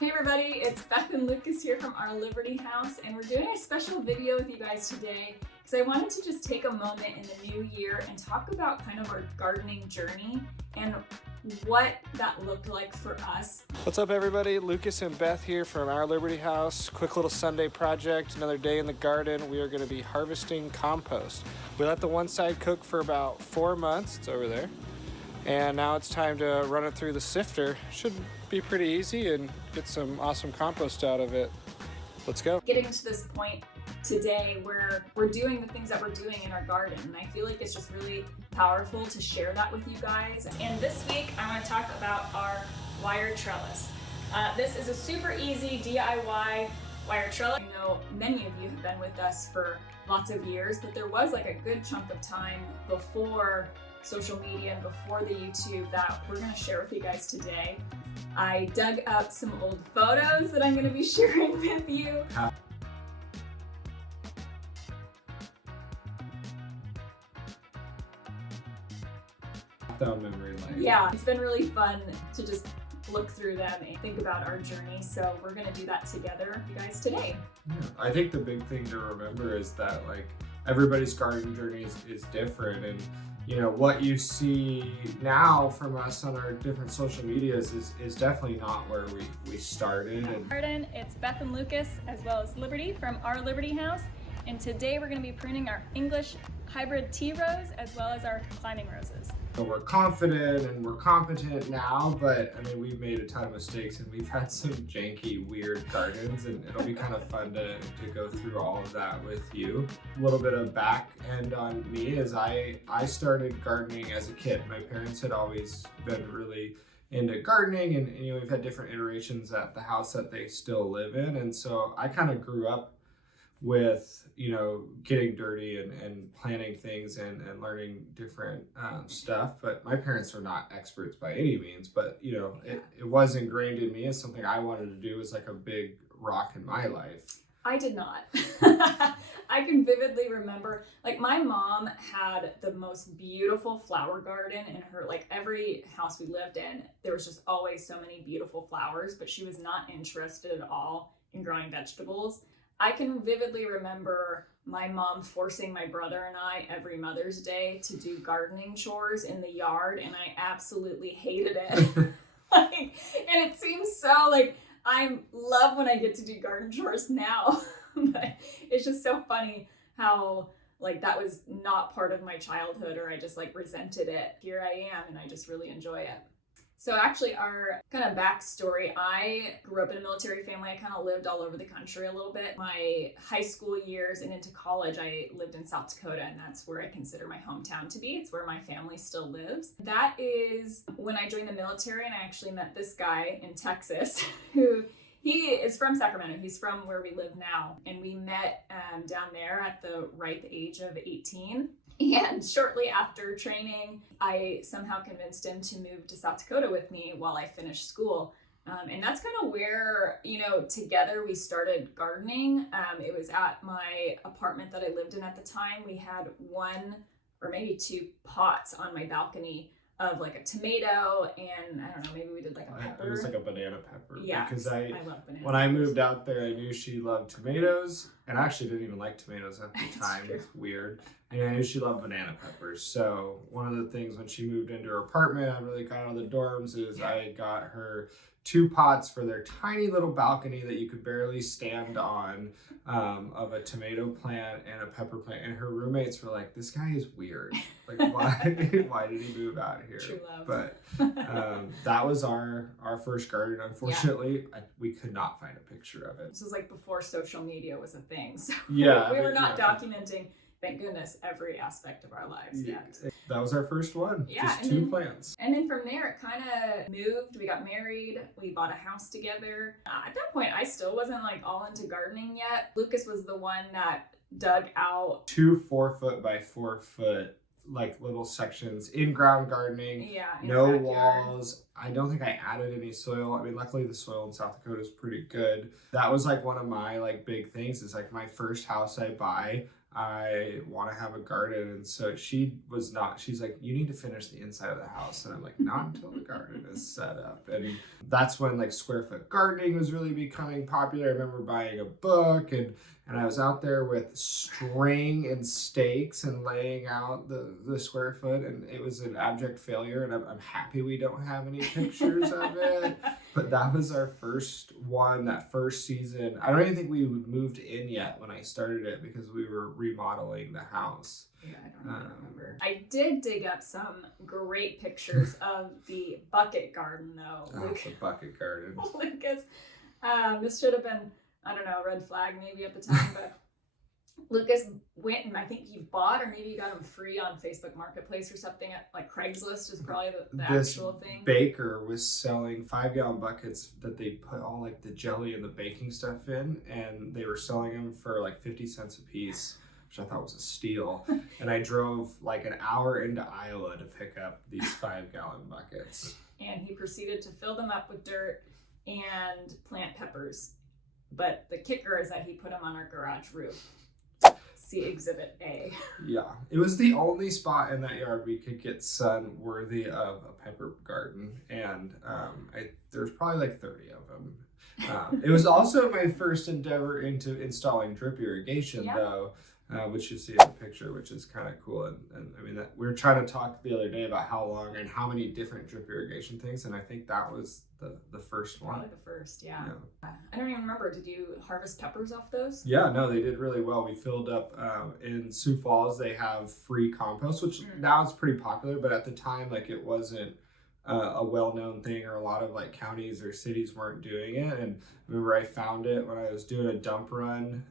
Hey everybody, it's Beth and Lucas here from our Liberty House, and we're doing a special video with you guys today because I wanted to just take a moment in the new year and talk about kind of our gardening journey and what that looked like for us. What's up everybody? Lucas and Beth here from our Liberty House. Quick little Sunday project, another day in the garden. We are going to be harvesting compost. We let the one side cook for about 4 months, it's over there. And now it's time to run it through the sifter. Should be pretty easy and get some awesome compost out of it. Let's go. Getting to this point today where we're doing the things that we're doing in our garden, and I feel like it's just really powerful to share that with you guys. And this week I want to talk about our wire trellis. This is a super easy DIY wire trellis. I know many of you have been with us for lots of years, but there was like a good chunk of time before social media and before the YouTube that we're going to share with you guys today. I dug up some old photos that I'm going to be sharing with you. Down memory lane. Yeah, it's been really fun to just look through them and think about our journey. So we're going to do that together, you guys, today. Yeah, I think the big thing to remember is that like everybody's garden journey is different, and you know what you see now from us on our different social medias is definitely not where we started. Garden, it's Beth and Lucas as well as Liberty from our Liberty House, and today we're going to be pruning our English hybrid tea rose as well as our climbing roses. So we're confident and we're competent now, but I mean we've made a ton of mistakes and we've had some janky, weird gardens, and it'll be kind of fun to go through all of that with you. A little bit of back end on me is I started gardening as a kid. My parents had always been really into gardening, and you know we've had different iterations at the house that they still live in, and so I kind of grew up with, you know, getting dirty and planting things and learning different stuff. But my parents are not experts by any means, but you know, it was ingrained in me as something I wanted to do as like a big rock in my life. I did not. I can vividly remember, like my mom had the most beautiful flower garden in her, like every house we lived in, there was just always so many beautiful flowers, but she was not interested at all in growing vegetables. I can vividly remember my mom forcing my brother and I every Mother's Day to do gardening chores in the yard, and I absolutely hated it. And it seems so like I love when I get to do garden chores now, but it's just so funny how like that was not part of my childhood, or I just like resented it. Here I am, and I just really enjoy it. So actually our kind of backstory, I grew up in a military family. I kind of lived all over the country a little bit. My high school years and into college, I lived in South Dakota, and that's where I consider my hometown to be. It's where my family still lives. That is when I joined the military, and I actually met this guy in Texas who he is from Sacramento. He's from where we live now. And we met down there at the ripe age of 18. And shortly after training, I somehow convinced him to move to South Dakota with me while I finished school. And that's kind of where, you know, together we started gardening. It was at my apartment that I lived in at the time. We had 1 or maybe 2 pots on my balcony of like a tomato, and I don't know, maybe we did like a pepper. It was like a banana pepper. Yeah, because I love bananas. When I moved out there, I knew she loved tomatoes, and I actually didn't even like tomatoes at the That's time. true. It's weird. And I knew she loved banana peppers. So one of the things when she moved into her apartment, I really got out of the dorms, is I got her 2 pots for their tiny little balcony that you could barely stand on, of a tomato plant and a pepper plant. And her roommates were like, "This guy is weird. Like, why did he move out here?" True love. But that was our first garden. Unfortunately, we could not find a picture of it. This was like before social media was a thing. So Yeah, we were not documenting, thank goodness, every aspect of our lives yet. That was our first one. Yeah, just and 2 then- plants. And then from there, it kind of moved. We got married. We bought a house together. At that point, I still wasn't like all into gardening yet. Lucas was the one that dug out 2 4-foot by 4-foot like little sections, in-ground gardening. in no our backyard. walls. I don't think I added any soil. I mean, luckily the soil in South Dakota is pretty good. That was like one of my like big things. Is like my first house I buy, I want to have a garden. And so she's like, you need to finish the inside of the house. And I'm like, not until the garden is set up. And that's when like square foot gardening was really becoming popular. I remember buying a book and I was out there with string and stakes and laying out the square foot, and it was an abject failure. And I'm happy we don't have any pictures of it. But that was our first one, that first season. I don't even think we moved in yet when I started it because we were remodeling the house. Yeah, I don't even remember. I did dig up some great pictures of the bucket garden, though. Oh, the bucket garden. Lucas, this should have been, I don't know, a red flag maybe at the time, but Lucas went and I think he bought, or maybe you got him free on Facebook Marketplace or something at like Craigslist is probably the actual thing. Baker was selling 5-gallon buckets that they put all like the jelly and the baking stuff in, and they were selling them for like 50 cents a piece, which I thought was a steal. And I drove like an hour into Iowa to pick up these 5-gallon buckets. And he proceeded to fill them up with dirt and plant peppers. But the kicker is that he put them on our garage roof. See Exhibit A. Yeah, it was the only spot in that yard we could get sun worthy of a pepper garden, and there's probably like 30 of them. It was also my first endeavor into installing drip irrigation, though, which you see in the picture, which is kind of cool. And I mean, we were trying to talk the other day about how long and how many different drip irrigation things, and I think that was the first one. Probably the first, yeah. I don't even remember. Did you harvest peppers off those? Yeah, no, they did really well. We filled up in Sioux Falls. They have free compost, which now it's pretty popular, but at the time, like it wasn't a well-known thing, or a lot of like counties or cities weren't doing it. And I remember I found it when I was doing a dump run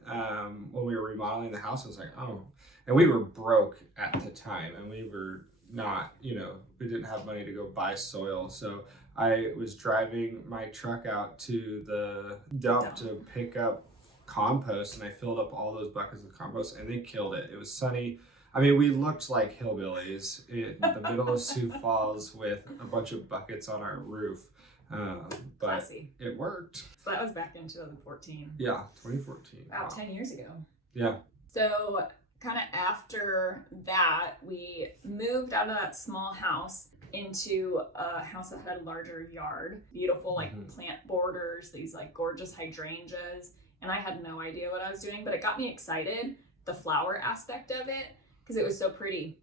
when we were remodeling the house. I was like, oh, and we were broke at the time, and we were not, we didn't have money to go buy soil. So I was driving my truck out to the dump to pick up compost, and I filled up all those buckets of compost, and they killed it. It was sunny. I mean, we looked like hillbillies in the middle of Sioux Falls with a bunch of buckets on our roof. But Classy. It worked. So that was back in 2014. Yeah, 2014. About 10 years ago. Yeah. So kind of after that, we moved out of that small house into a house that had a larger yard. Beautiful, like plant borders, these like gorgeous hydrangeas. And I had no idea what I was doing, but it got me excited, the flower aspect of it, because it was so pretty.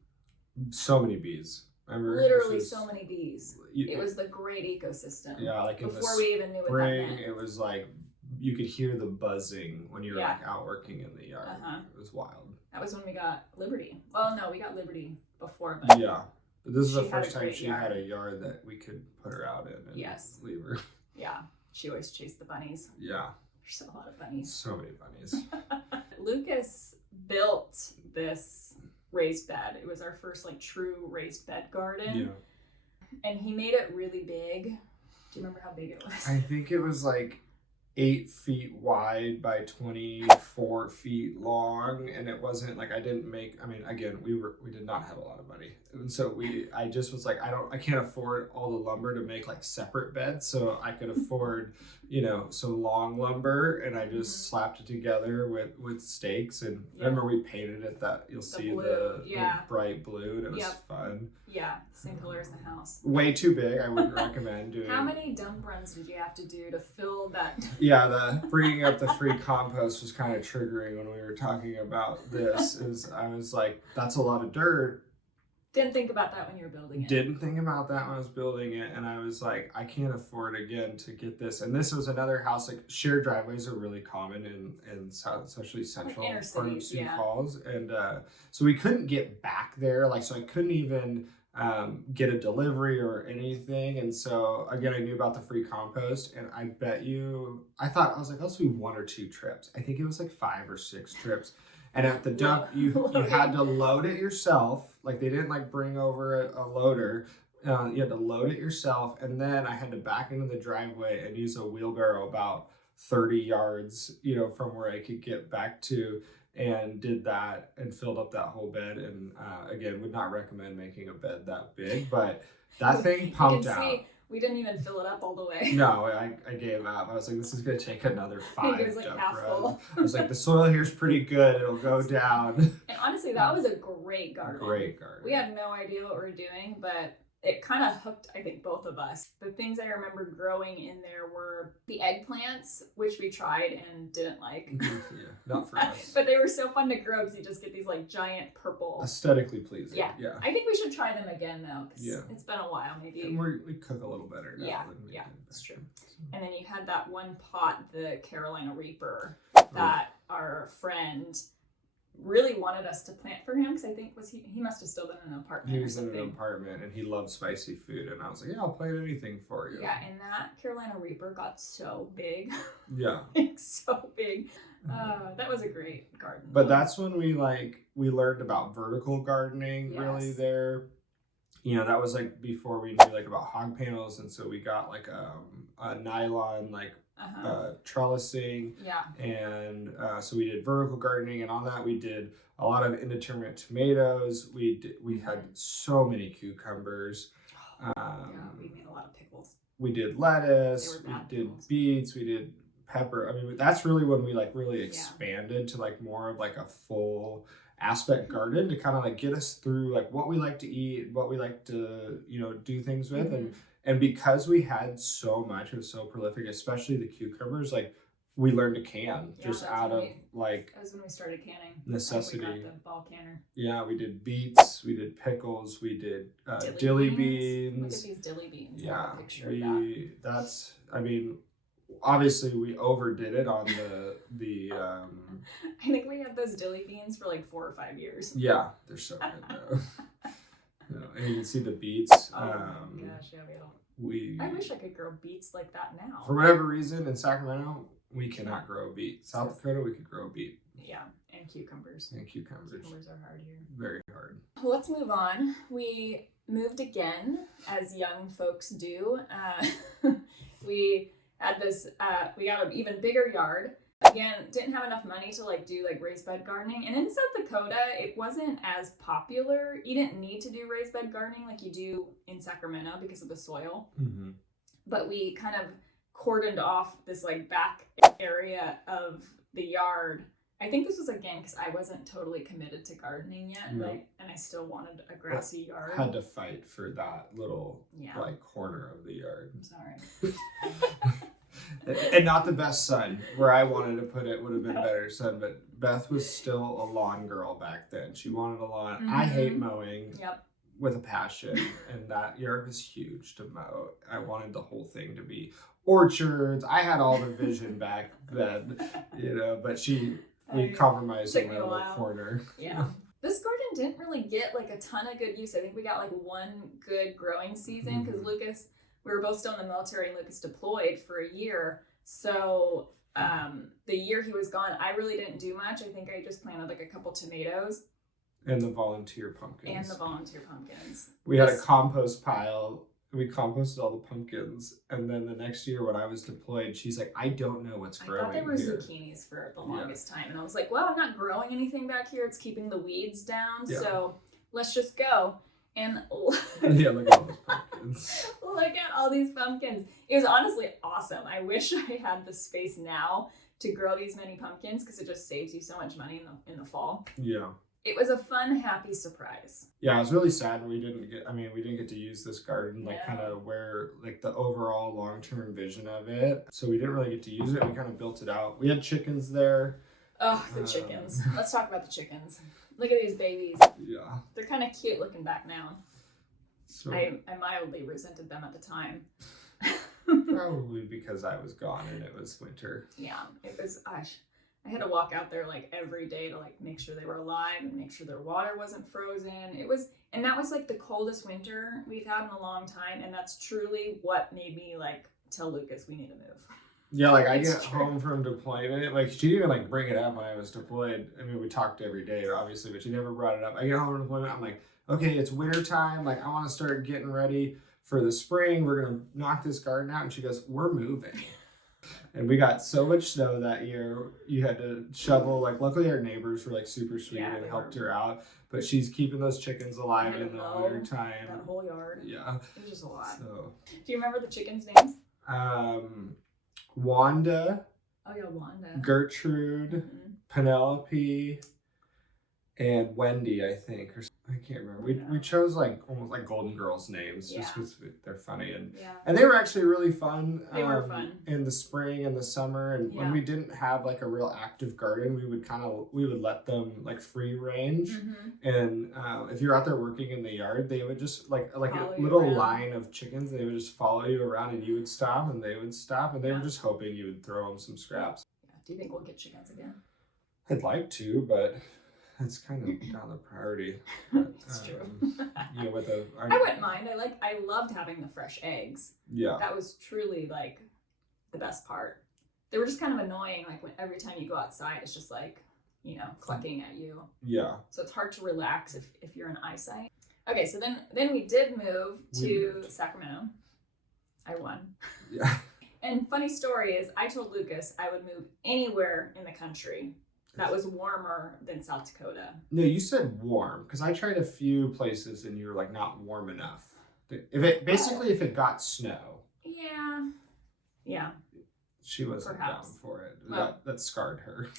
So many bees. I remember literally so many bees. It was the great ecosystem. Yeah, like before we even knew what that meant. It was like you could hear the buzzing when you're like out working in the yard. It was wild. That was when we got Liberty. Well, no, we got Liberty before. But yeah, but this is the first time she had a yard that we could put her out in and leave her. Yeah, she always chased the bunnies. Yeah. There's a lot of bunnies. So many bunnies. Lucas built this raised bed. It was our first like true raised bed garden. Yeah. And he made it really big. Do you remember how big it was? I think it was like 8 feet wide by 24 feet long, and it wasn't like again, we did not have a lot of money, and so I just was like, I can't afford all the lumber to make like separate beds, so I could afford some long lumber, and I just slapped it together with stakes, and I remember we painted it that you'll see the bright blue, and it was fun. Yeah, same color as the house. Way too big. I wouldn't recommend doing. How many dump runs did you have to do to fill that? Yeah, the bringing up the free compost was kind of triggering when we were talking about this. I was like, that's a lot of dirt. Didn't think about that when you were building it. Didn't think about that when I was building it, and I was like, I can't afford again to get this. And this was another house, like shared driveways are really common in especially central like part of Sioux Falls, and so we couldn't get back there. So I couldn't even get a delivery or anything. And so again, I knew about the free compost, and I was like, let's do 1 or 2 trips. I think it was like 5 or 6 trips. And at the dump, you had to load it yourself. Like they didn't like bring over a loader. You had to load it yourself. And then I had to back into the driveway and use a wheelbarrow about 30 yards, from where I could get back to, and did that and filled up that whole bed. And again, would not recommend making a bed that big, but that thing pumped out. We didn't even fill it up all the way. No, I gave up. I was like, this is going to take another 5 It was like dump half runs. full. I was like, the soil here's pretty good. It'll go down. And honestly, that was a great garden. Great garden. We had no idea what we were doing, but it kind of hooked, I think, both of us. The things I remember growing in there were the eggplants, which we tried and didn't like. Yeah, not for us. But they were so fun to grow because you just get these like giant purple. Aesthetically pleasing. Yeah. Yeah. I think we should try them again though, because Yeah. it's been a while maybe. And we cook a little better now. Yeah, than we yeah, did that's back true. then. And then you had that one pot, the Carolina Reaper, that our friend really wanted us to plant for him, because I think he must have still been in an apartment. He was or in something. an apartment and he loved spicy food, and I was like, yeah, I'll plant anything for you. Yeah, and that Carolina Reaper got so big. Yeah. So big. That was a great garden. But that's when we learned about vertical gardening really Yes. there. You know, that was like before we knew like about hog panels, and so we got like a nylon trellising, Yeah. and so we did vertical gardening, and on that we did a lot of indeterminate tomatoes. We had so many cucumbers. Yeah, we made a lot of pickles. We did lettuce, They we were bad did pickles. beets, we did pepper. I mean, that's really when we like really expanded to like more of like a full aspect garden to kind of like get us through like what we like to eat, what we like to, you know, do things with. And because we had so much, it was so prolific, especially the cucumbers, like we learned to can just that's out when of like that was when we started canning. necessity. Like we got the ball canner. Yeah, we did beets, we did pickles, we did dilly beans. Look at these dilly beans. I Yeah, have a picture of that. that's, I mean, obviously we overdid it on the I think we had those dilly beans for like 4 or 5 years. yeah, they're so good though. No, and you can see the beets. Oh my gosh, yeah, we I wish I could grow beets like that now. for whatever reason in Sacramento we cannot grow beet. South Dakota we could grow beet Yeah, and cucumbers. and cucumbers. Cucumbers are hard here. Very hard. Let's move on. We moved again, as young folks do. We had this, we got an even bigger yard. Again, didn't have enough money to like do like raised bed gardening. And in South Dakota, it wasn't as popular. You didn't need to do raised bed gardening like you do in Sacramento because of the soil. Mm-hmm. But we kind of cordoned off this like back area of the yard. I think this was again because I wasn't totally committed to gardening yet, No. and I still wanted a grassy yard. Had to fight for that little Yeah. like corner of the yard. I'm sorry. And not the best son. Where I wanted to put it would have been better son, but Beth was still a lawn girl back then. She wanted a lawn. I hate mowing Yep. with a passion, and that yard was huge to mow. I wanted the whole thing to be orchards. I had all the vision back then, you know, but we compromised took in me my a little while. corner. Yeah. This garden didn't really get like a ton of good use. I think we got like one good growing season because Lucas, we were both still in the military and Lucas deployed for a year. So the year he was gone, I really didn't do much. I think I just planted like a couple tomatoes. And the volunteer pumpkins. And the volunteer pumpkins. We had a compost pile. We composted all the pumpkins. And then the next year when I was deployed, she's like, I don't know what's I growing thought they were here. zucchinis for the longest time. And I was like, well, I'm not growing anything back here. It's keeping the weeds down. Yeah. So let's just go. And Yeah, look at all those pumpkins. look at all these pumpkins. It was honestly awesome. I wish I had the space now to grow these many pumpkins because it just saves you so much money in the fall. Yeah. It was a fun, happy surprise. Yeah, I was really sad we didn't get to use this garden, like Yeah. kind of where like the overall long-term vision of it. So we didn't really get to use it. We kind of built it out. We had chickens there. Oh, the chickens. Let's talk about the chickens. Look at these babies. Yeah. They're kind of cute looking back now. So I mildly resented them at the time. probably because I was gone and it was winter. Yeah, it was, gosh, I had to walk out there like every day to like make sure they were alive and make sure their water wasn't frozen. And that was like the coldest winter we've had in a long time. And that's truly what made me like tell Lucas we need to move. Yeah, like I It's get true. home from deployment, like she didn't even like bring it up when I was deployed. I mean, we talked every day, obviously, but she never brought it up. I get home from deployment, I'm like, okay, it's winter time. Like I want to start getting ready for the spring. We're gonna knock this garden out, and she goes, "We're moving." And we got so much snow that year, you had to shovel. Like, luckily our neighbors were like super sweet and helped her out. But she's keeping those chickens alive in the winter time. That whole yard. Yeah. It was just a lot. So. Do you remember the chickens' names? Wanda. Oh yeah, Wanda. Gertrude, Penelope, and Wendy, I think, or I can't remember. We chose like almost like Golden Girls names just because they're funny and they were actually really fun. They were fun in the spring and the summer, and when we didn't have like a real active garden, we would let them like free range. And if you're out there working in the yard, they would just like a little line of chickens. They would just follow you around, and you would stop, and they would stop, and they were just hoping you would throw them some scraps. Do you think we'll get chickens again? I'd like to, but it's kind of not the priority. It's true. I wouldn't mind. I loved having the fresh eggs. Yeah. That was truly like the best part. They were just kind of annoying. Like every time you go outside, it's just like, clucking at you. Yeah. So it's hard to relax if you're in eyesight. Okay, so then we did move to Sacramento. I won. Yeah. And funny story is, I told Lucas I would move anywhere in the country that was warmer than South Dakota. No, you said warm, because I tried a few places and you were like not warm enough. If it got snow. Yeah. She wasn't down for it. Well, that scarred her.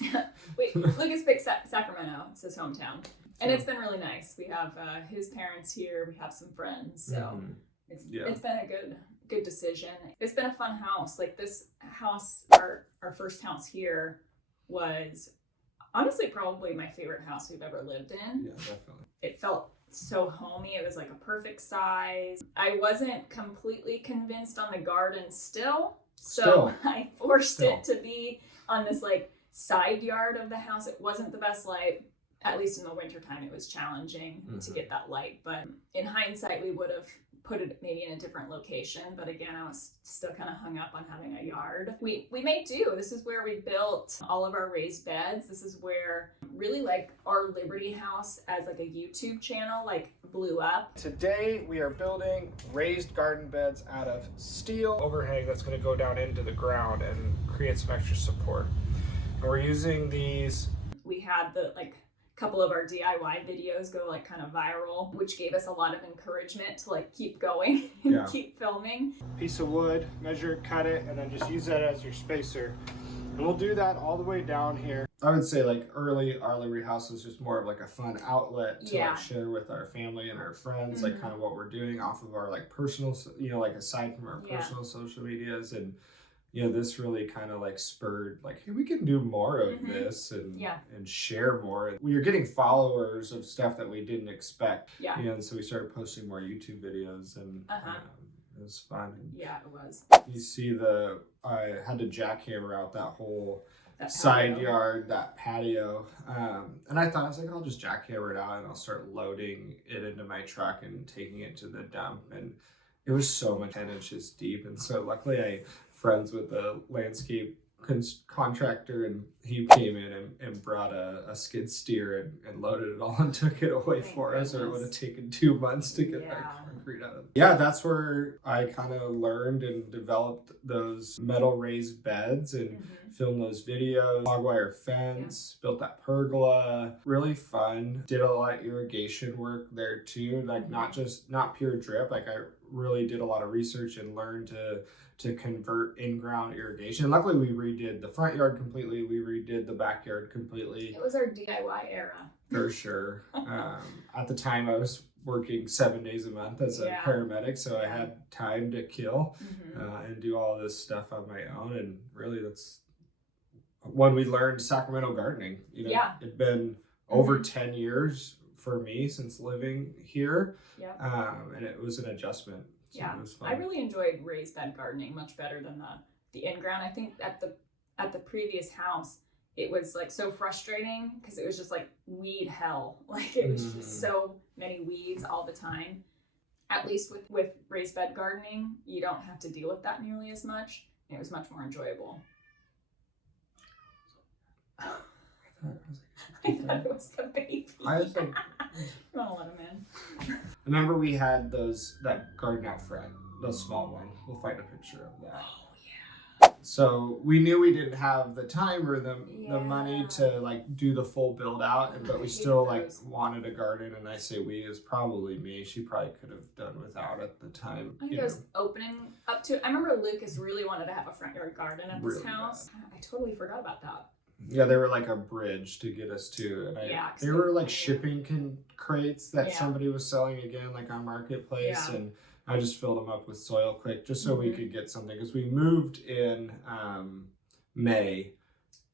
Wait, Lucas picked Sacramento. It's his hometown. And it's been really nice. We have his parents here. We have some friends. So it's been a good decision. It's been a fun house. Like this house, our first house here was honestly probably my favorite house we've ever lived in. Yeah, definitely. It felt so homey. It was like a perfect size. I wasn't completely convinced on the garden still. So I forced it to be on this like side yard of the house. It wasn't the best light. At least in the wintertime, it was challenging to get that light. But in hindsight, we would have put it maybe in a different location. But again, I was still kind of hung up on having a yard. We made do. This is where we built all of our raised beds. This is where really like our Liberty House as like a YouTube channel like blew up. Today we are building raised garden beds out of steel overhang that's going to go down into the ground and create some extra support. And we're using these. We had the couple of our DIY videos go like kind of viral, which gave us a lot of encouragement to like keep going and keep filming. Piece of wood, measure it, cut it, and then just use that as your spacer. And we'll do that all the way down here. I would say like early, our Liberty House was just more of like a fun outlet to like share with our family and our friends, like kind of what we're doing off of our like personal, like aside from our personal social medias. And this really kind of like spurred like, hey, we can do more of this and share more. We were getting followers of stuff that we didn't expect. Yeah. And so we started posting more YouTube videos and it was fun. Yeah, it was. You see I had to jackhammer out that whole side yard, that patio. And I was like, I'll just jackhammer it out and I'll start loading it into my truck and taking it to the dump. And it was so much 10 inches deep. And so luckily I friends with the landscape contractor, and he came in and brought a skid steer and loaded it all and took it away for us, or it would have taken 2 months to get that concrete out of it. Yeah, that's where I kind of learned and developed those metal raised beds and filmed those videos, barbed wire fence, built that pergola. Really fun. Did a lot of irrigation work there too, like not pure drip. Like I really did a lot of research and learned to convert in-ground irrigation. Luckily, we redid the front yard completely. We redid the backyard completely. It was our DIY era. For sure. At the time, I was working 7 days a month as a paramedic, so I had time to kill and do all this stuff on my own. And really, that's when we learned Sacramento gardening. It'd been over 10 years for me since living here, and it was an adjustment. So it was fun. I really enjoyed raised bed gardening much better than the in-ground. I think at the previous house, it was like so frustrating because it was just like weed hell. Like it was just so many weeds all the time. At least with raised bed gardening, you don't have to deal with that nearly as much. It was much more enjoyable. I thought it was the baby. I was like, you want to let him in. Remember we had that garden out front, those small ones. We'll find a picture of that. Oh yeah. So we knew we didn't have the time or the money Yeah. to like do the full build out, but I we hated still like those. wanted a garden. And I say we is probably me. She probably could have done without at the time. I think it was opening up to. I remember Lucas really wanted to have a front yard garden at this Really house. I totally forgot about that. Yeah, they were like a bridge to get us to, and Yeah, 'cause they were like shipping crates that Yeah. somebody was selling again, like on Marketplace, Yeah. and I just filled them up with soil quick, just so we Mhm. could get something, because we moved in May,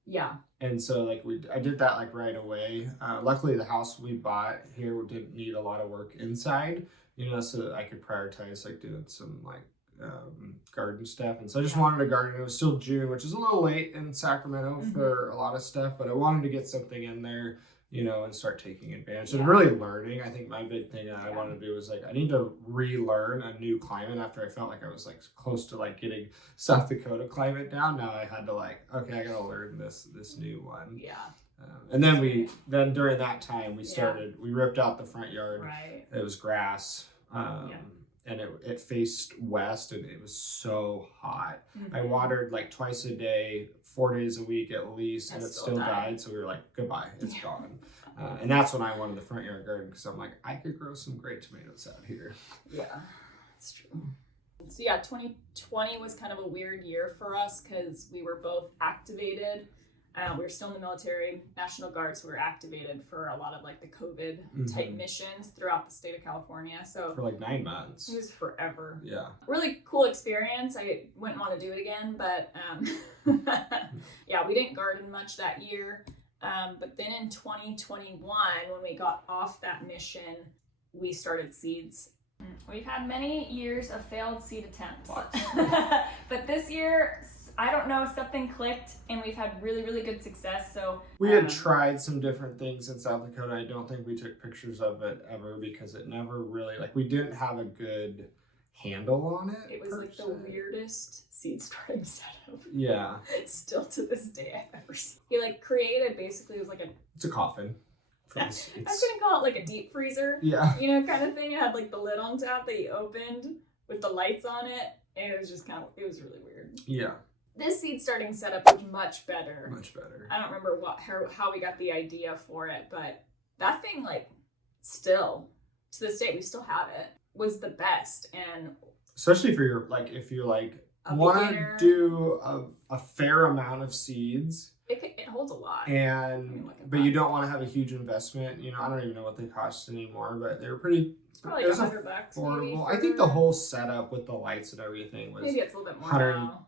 Yeah. and so like I did that like right away. Luckily, the house we bought here didn't need a lot of work inside, so that I could prioritize like doing some like garden stuff. And so I just wanted a garden. It was still June, which is a little late in Sacramento for a lot of stuff, but I wanted to get something in there, and start taking advantage and really learning. I think my big thing that I wanted to do was like, I need to relearn a new climate after I felt like I was like close to like getting South Dakota climate down. Now I had to like, okay, I got to learn this new one. Yeah. And then during that time we ripped out the front yard. Right. It was grass. And it faced west, and it was so hot. I watered like twice a day, 4 days a week at least, and it still died. So we were like, goodbye, it's gone. And that's when I wanted the front yard garden, because I'm like, I could grow some great tomatoes out here. Yeah, that's true. So yeah, 2020 was kind of a weird year for us because we were both activated. We were still in the military, National Guard, so we were activated for a lot of like the COVID type missions throughout the state of California. So for like 9 months. It was forever. Yeah. Really cool experience. I wouldn't want to do it again, but yeah, we didn't garden much that year. But then in 2021, when we got off that mission, we started seeds. We've had many years of failed seed attempts. But this year, I don't know, something clicked and we've had really, really good success. So we had tried some different things in South Dakota. I don't think we took pictures of it ever, because it never really, like, we didn't have a good handle on it. It was like the weirdest seed starting setup. Yeah. Still to this day I've ever seen. He like created, basically it was like it's a coffin. I was gonna call it like a deep freezer. Yeah. Kind of thing. It had like the lid on top that you opened with the lights on it. And it was just it was really weird. Yeah. This seed starting setup was much better. Much better. I don't remember how we got the idea for it, but that thing, like, still to this day we still have it, was the best. And especially for your, like, if you like want to do a fair amount of seeds, it holds a lot. And but you don't want to have a huge investment. I don't even know what they cost anymore, but they were pretty. Probably like $100 affordable. I think the whole setup with the lights and everything was maybe it's a little bit more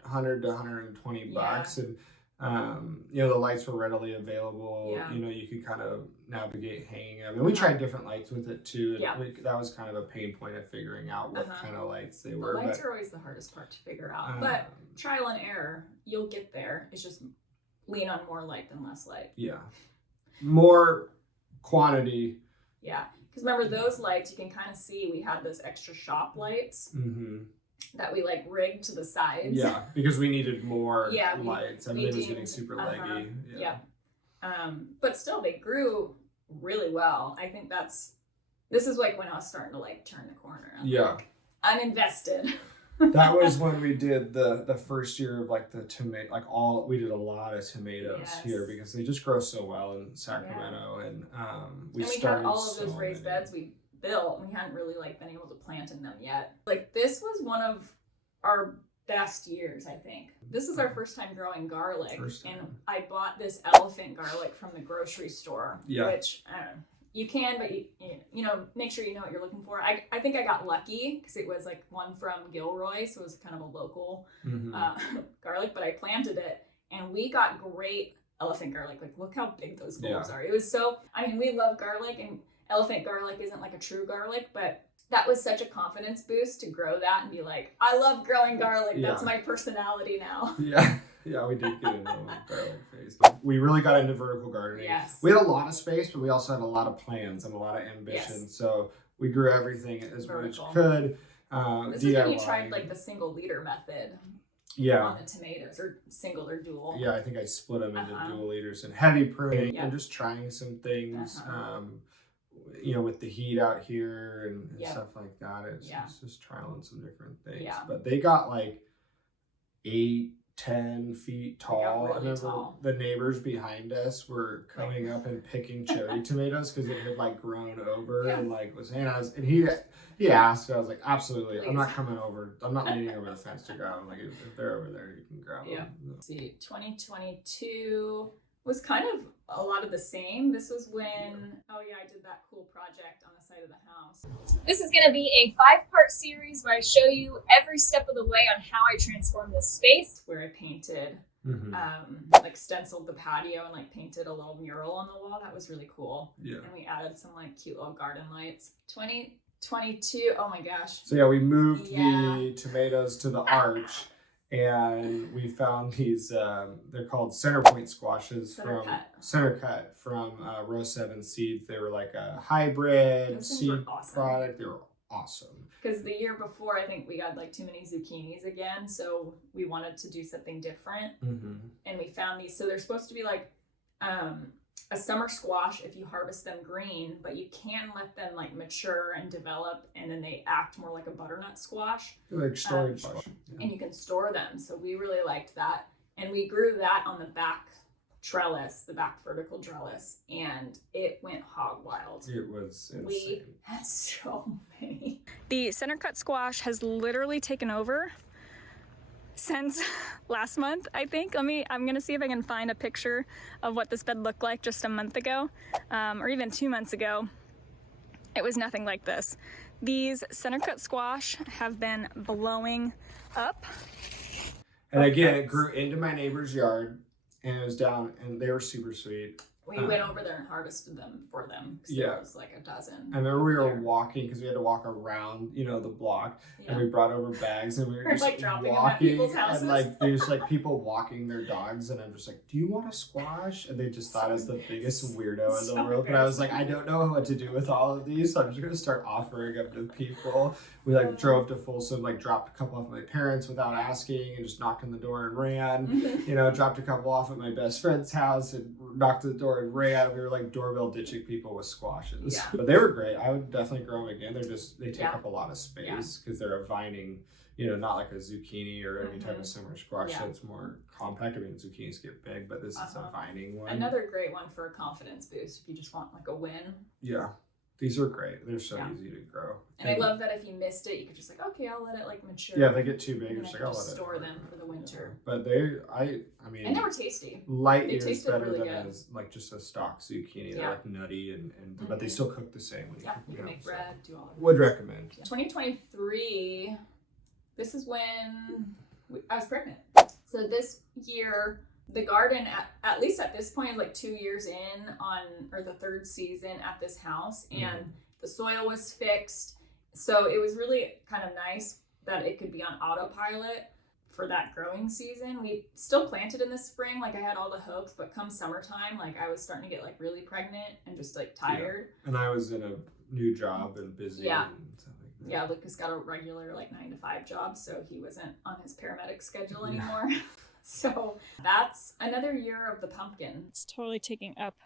100 to 120 bucks, and the lights were readily available. Yeah. You could kind of navigate hanging them, and we tried different lights with it too. And that was kind of a pain point of figuring out what kind of lights they were. The lights are always the hardest part to figure out, but trial and error, you'll get there. It's just lean on more light than less light. Yeah, more quantity. Yeah. Because remember those lights, you can kind of see we had those extra shop lights that we like rigged to the sides. Yeah, because we needed more lights. Everything was getting super leggy. Yeah. But still, they grew really well. I think this is like when I was starting to like turn the corner. I'm invested. That was when we did the first year of like the tomato, like we did a lot of tomatoes here because they just grow so well in Sacramento, and we had all of those raised beds we built. We hadn't really like been able to plant in them yet. Like this was one of our best years, I think. This is our first time growing garlic, and I bought this elephant garlic from the grocery store, which I don't know. You can, but you make sure you know what you're looking for. I think I got lucky because it was like one from Gilroy, so it was kind of a local garlic, but I planted it and we got great elephant garlic. Like, look how big those bulbs are. It was so, we love garlic, and elephant garlic isn't like a true garlic, but that was such a confidence boost to grow that and be like, I love growing garlic. That's my personality now. Yeah, we did get into a garlic phase. We really got into vertical gardening. Yes. We had a lot of space, but we also had a lot of plans and a lot of ambition. Yes. So we grew everything as much as we could. This is when you tried like the single liter method. On the tomatoes, or single or dual. Yeah, I think I split them into dual liters and heavy pruning and just trying some things. With the heat out here and stuff like that. It's just trialing some different things. Yeah. But they got like 8 10 feet got tall. really I remember tall. the neighbors behind us were coming up and picking cherry tomatoes because it had like grown over and like was hanging out. And he asked, I was like, absolutely, I'm not coming over. I'm not leaning over the fence to grab them. Like if they're over there, you can grab them. Let's see, 2022 was kind of a lot of the same. This was when, oh yeah, I did that cool project on the side of the house. This is going to be a 5-part series where I show you every step of the way on how I transform this space. Where I painted, Mm-hmm. like stenciled the patio and like painted a little mural on the wall. That was really cool. Yeah. And we added some like cute little garden lights. 2022, oh my gosh. So yeah, we moved the tomatoes to the arch, and we found these. They're called center point squashes center cut from Row 7 Seeds. They were like a hybrid seed product. They were awesome. Because the year before, I think we got like too many zucchinis again, so we wanted to do something different. And we found these. So they're supposed to be like a summer squash if you harvest them green, but you can let them like mature and develop, and then they act more like a butternut squash. They're like storage and you can store them. So we really liked that, and we grew that on the back trellis, the back vertical trellis, and it went hog wild. It was insane. We had so many. The center cut squash has literally taken over since last month, I think. I'm gonna see if I can find a picture of what this bed looked like just a month ago, or even 2 months ago. It was nothing like this. These center cut squash have been blowing up. And again, it grew into my neighbor's yard, and it was down, and they were super sweet. We went over there and harvested them for them. There was like a dozen. I remember we were walking because we had to walk around, the block, and we brought over bags, and we were just like dropping them at walking, people's houses. and like there's like people walking their dogs, and I'm just like, "Do you want a squash?" And they just thought I was the biggest weirdo in the world. But I was like, I don't know what to do with all of these, so I'm just gonna start offering them to people. We like drove to Folsom, like dropped a couple off my parents without asking, and just knocked on the door and ran. Dropped a couple off at my best friend's house and knocked at the door and ran. We were like doorbell ditching people with squashes. But they were great. I would definitely grow them again. They take up a lot of space because they're a vining, not like a zucchini or any type of summer squash. So it's more compact. I mean, zucchinis get big, but this is a vining one. Another great one for a confidence boost if you just want like a win. Yeah. These are great. They're so easy to grow. And I love that if you missed it, you could just like, okay, I'll let it like mature. Yeah, if they get too big, and just like, I'll let it store them for the winter. But I mean, and they were tasty. Light years better really than like just a stock zucchini. They're like nutty and but they still cook the same when you can make bread, do all of it. Would recommend. 2023, this is when I was pregnant. So this year, the garden, at least at this point, is like 2 years in or the third season at this house, and the soil was fixed. So it was really kind of nice that it could be on autopilot for that growing season. We still planted in the spring, like I had all the hopes, but come summertime, like I was starting to get like really pregnant and just like tired. Yeah. And I was in a new job and busy. And stuff like that. Yeah, Lucas got a regular like 9-to-5 job, so he wasn't on his paramedic schedule anymore. So that's another year of the pumpkin. It's totally taking up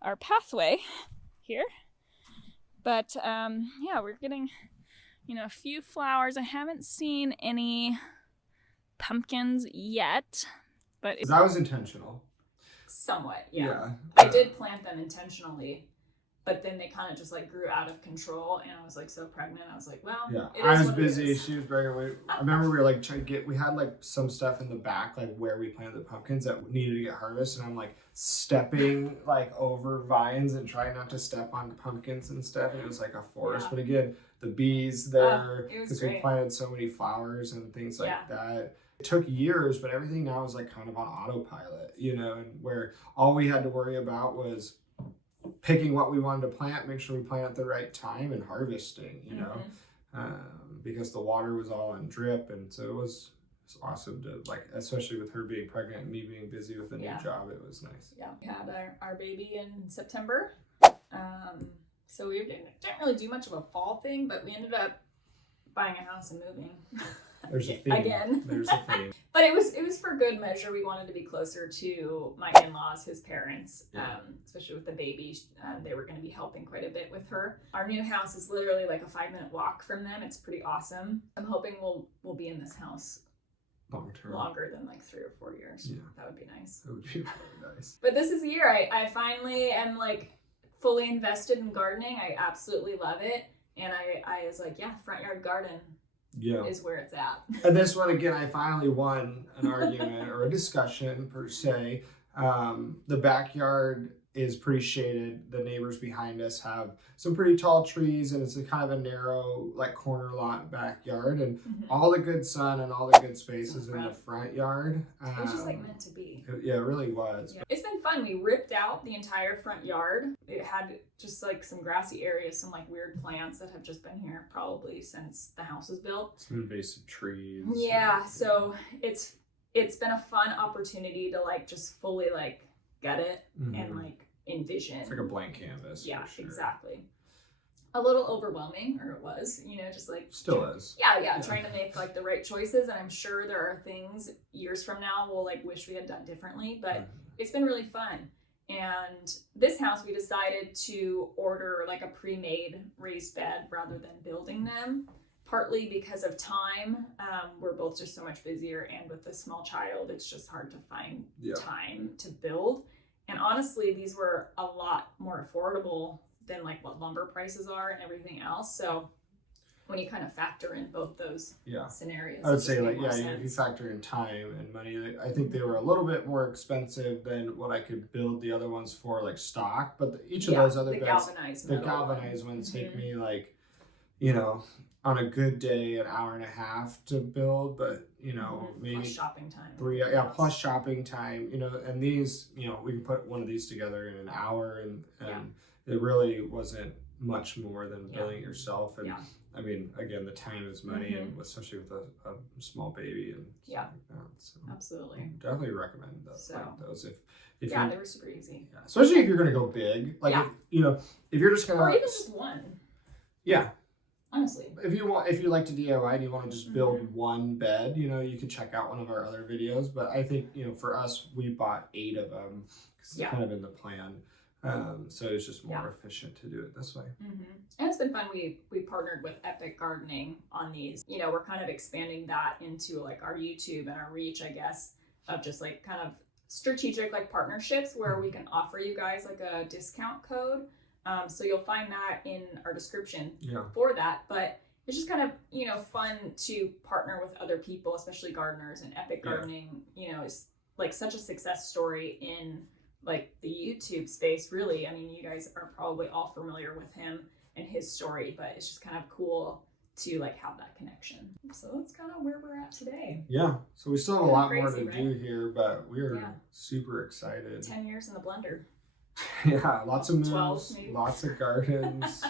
our pathway here. But we're getting, a few flowers. I haven't seen any pumpkins yet, but that was intentional. Somewhat, yeah. I did plant them intentionally, but then they kind of just like grew out of control, and I was like so pregnant. I was like, well, I was busy. She was pregnant. I remember we were like trying to we had like some stuff in the back, like where we planted the pumpkins that needed to get harvested, and I'm like stepping like over vines and trying not to step on pumpkins and stuff. And it was like a forest, but again, the bees there because we planted so many flowers and things like that. It took years, but everything now is like kind of on autopilot, and where all we had to worry about was picking what we wanted to plant, make sure we plant at the right time, and harvesting, because the water was all on drip, and so it was awesome to like, especially with her being pregnant and me being busy with a new job, it was nice. Yeah, we had our baby in September, so we didn't really do much of a fall thing, but we ended up buying a house and moving. There's a theme. Again. There's a theme. But it was for good measure. We wanted to be closer to my in-laws, his parents, especially with the baby. They were going to be helping quite a bit with her. Our new house is literally like a 5-minute walk from them. It's pretty awesome. I'm hoping we'll be in this house long term. Longer than like 3 or 4 years. Yeah. That would be nice. That would be really nice. But this is the year I finally am like fully invested in gardening. I absolutely love it. And I was like, yeah, front yard garden is where it's at. And this one, again, I finally won an argument or a discussion per se. The backyard is pretty shaded. The neighbors behind us have some pretty tall trees, and it's a kind of a narrow, like corner lot backyard, and all the good sun and all the good spaces in the front yard. It was just like meant to be. It really was. Yeah. It's been fun. We ripped out the entire front yard. It had just like some grassy areas, some like weird plants that have just been here probably since the house was built. Some invasive trees. Yeah, so it's been a fun opportunity to like just fully like get it and like envision. It's like a blank canvas. Yeah, for sure. Exactly. A little overwhelming, or it was, just like still is. Yeah, trying to make like the right choices, and I'm sure there are things years from now we'll like wish we had done differently, but it's been really fun. And this house we decided to order like a pre-made raised bed rather than building them, partly because of time. We're both just so much busier, and with a small child it's just hard to find time to build. And honestly, these were a lot more affordable than like what lumber prices are and everything else. So when you kind of factor in both those scenarios, I would say like, if you factor in time and money, I think they were a little bit more expensive than what I could build the other ones for, like stock. But each of those other beds, the galvanized ones take me like, on a good day, an hour and a half to build, but maybe plus shopping time. Plus shopping time, and these, we can put one of these together in an hour, and it really wasn't much more than building it yourself. And I mean, again, the time is money, and especially with a small baby and stuff like that. So absolutely, definitely recommend those. If they were super easy. Yeah, especially if you're gonna go big, like if you're just gonna, or even just one. Yeah. Honestly, if you like to DIY and you want to just build one bed, you could check out one of our other videos. But I think for us, we bought 8 of them because it's kind of in the plan. So it's just more efficient to do it this way. And it's been fun. We partnered with Epic Gardening on these. We're kind of expanding that into like our YouTube and our reach, I guess, of just like kind of strategic like partnerships where we can offer you guys like a discount code. So you'll find that in our description for that. But it's just kind of, fun to partner with other people, especially gardeners. And Epic Gardening, is like such a success story in like the YouTube space, really. I mean, you guys are probably all familiar with him and his story, but it's just kind of cool to like have that connection. So that's kind of where we're at today. Yeah. So we still have a lot more to do here, but we're super excited. 10 years in the blender. Yeah, lots of moves, 12 maybe. Lots of gardens.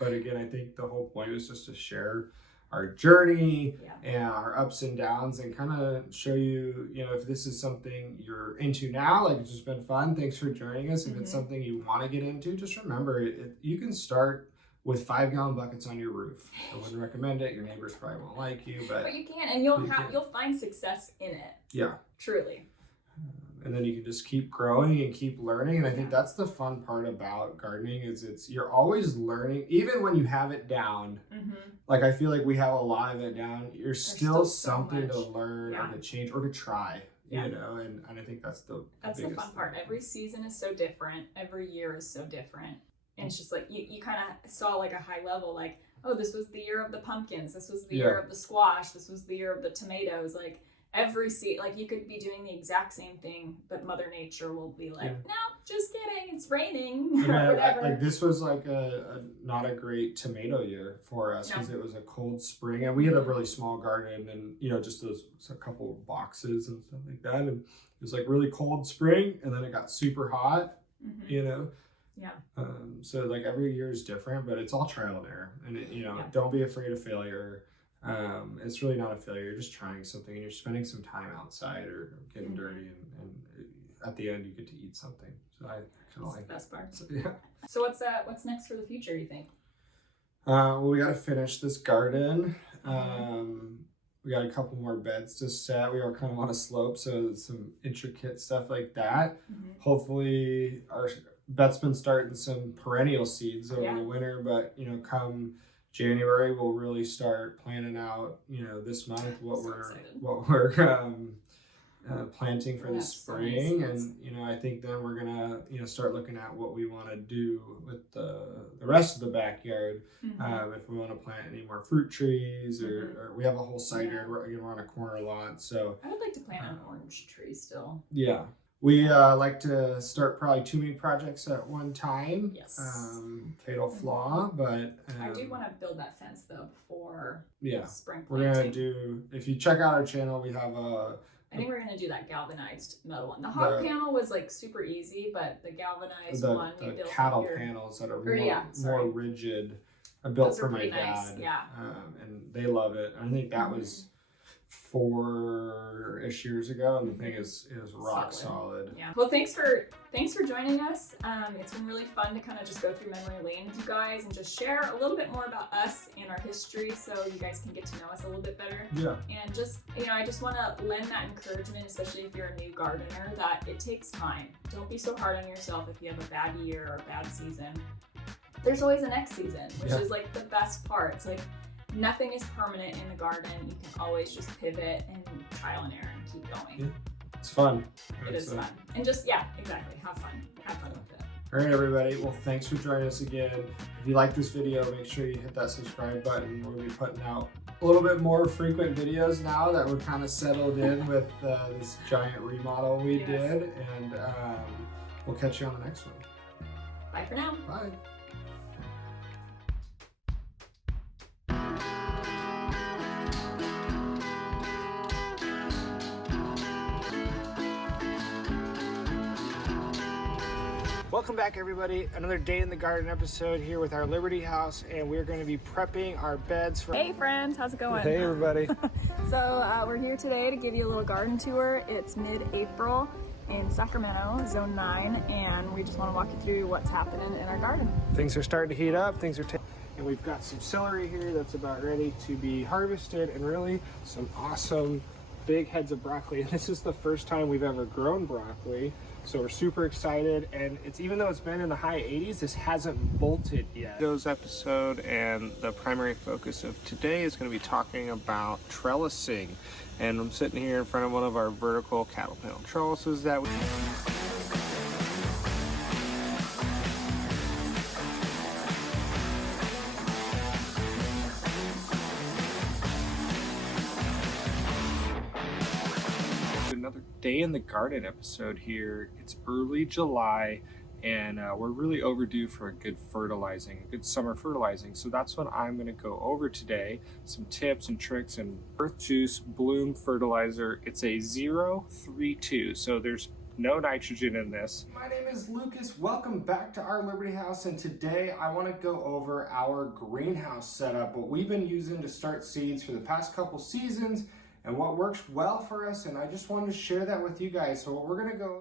But again, I think the whole point was just to share our journey and our ups and downs, and kind of show you, if this is something you're into now, like it's just been fun. Thanks for joining us. If it's something you want to get into, just remember, you can start with 5-gallon buckets on your roof. I wouldn't recommend it. Your neighbors probably won't like you, but you can, and you'll find success in it. Yeah, truly. And then you can just keep growing and keep learning. And I think that's the fun part about gardening is you're always learning, even when you have it down. Like I feel like we have a lot of it down. There's still something to learn or to change or to try. And I think that's the fun part. Every season is so different. Every year is so different. And it's just like you kind of saw like a high level, like, oh, this was the year of the pumpkins. This was the year of the squash. This was the year of the tomatoes. Like every like you could be doing the exact same thing, but Mother Nature will be like, no, just kidding, it's raining, or whatever. Like this was like a not a great tomato year for us because it was a cold spring, and we had a really small garden, and just a couple of boxes and stuff like that, and it was like really cold spring, and then it got super hot, so like every year is different, but it's all trial and error, and don't be afraid of failure. It's really not a failure. You're just trying something, and you're spending some time outside or getting dirty, and at the end you get to eat something. So I kind of like the best part. So, So what's next for the future, you think? Well, we got to finish this garden. We got a couple more beds to set. We are kind of on a slope, so some intricate stuff like that. Hopefully, Beth's been starting some perennial seeds over the winter, but come January we'll really start planning out, you know, this month what So we're excited. planting for Yeah, the so many spring, seeds. and you know, I think then we're gonna, you know, start looking at what we want to do with the rest of the backyard. If we want to plant any more fruit trees, or we have a whole side yard. We're on a corner lot, so I would like to plant an orange tree still. yeah. We like to start probably too many projects at one time. Yes. Fatal flaw, but I do want to build that fence though before spring planting. We're gonna do. If you check out our channel, we have a. I think we're gonna do that galvanized metal one. The hog panel was like super easy, but the galvanized one we the built cattle here. panels that are More rigid. I built Those for are my pretty dad, nice, yeah. And they love it. I think that was 4-ish years ago, and the thing is rock solid. Yeah. Well, thanks for joining us. It's been really fun to kind of just go through memory lane with you guys and just share a little bit more about us and our history, so you guys can get to know us a little bit better. Yeah. And just, you know, I just want to lend that encouragement, especially if you're a new gardener, that it takes time. Don't be so hard on yourself if you have a bad year or a bad season. There's always a next season, which is like the best part. It's like nothing is permanent in the garden. You can always just pivot and trial and error and keep going. Yeah. It's fun. It is fun. And just, exactly. Have fun. Have fun with it. All right, everybody. Well, thanks for joining us again. If you like this video, make sure you hit that subscribe button. We'll be putting out a little bit more frequent videos now that we're kind of settled in with this giant remodel we did. And we'll catch you on the next one. Bye for now. Bye. Welcome back, everybody. Another day in the garden episode here with our Liberty House, and we're going to be prepping our beds for. Hey friends, how's it going? Hey everybody. So we're here today to give you a little garden tour. It's mid-April in Sacramento, Zone 9, and we just want to walk you through what's happening in our garden. Things are starting to heat up. And we've got some celery here that's about ready to be harvested, and really some awesome big heads of broccoli. And this is the first time we've ever grown broccoli. So we're super excited, and it's, even though it's been in the high 80s, this hasn't bolted yet. Today's episode, and the primary focus of today is going to be talking about trellising. And I'm sitting here in front of one of our vertical cattle panel trellises that we... Another day in the garden episode here. It's early July, and we're really overdue for a good summer fertilizing. So that's what I'm going to go over today. Some tips and tricks and Earth Juice Bloom fertilizer. It's a 032, so there's no nitrogen in this. My name is Lucas. Welcome back to our Liberty House, and today I want to go over our greenhouse setup, what we've been using to start seeds for the past couple seasons, and what works well for us, and I just wanted to share that with you guys. So what we're gonna go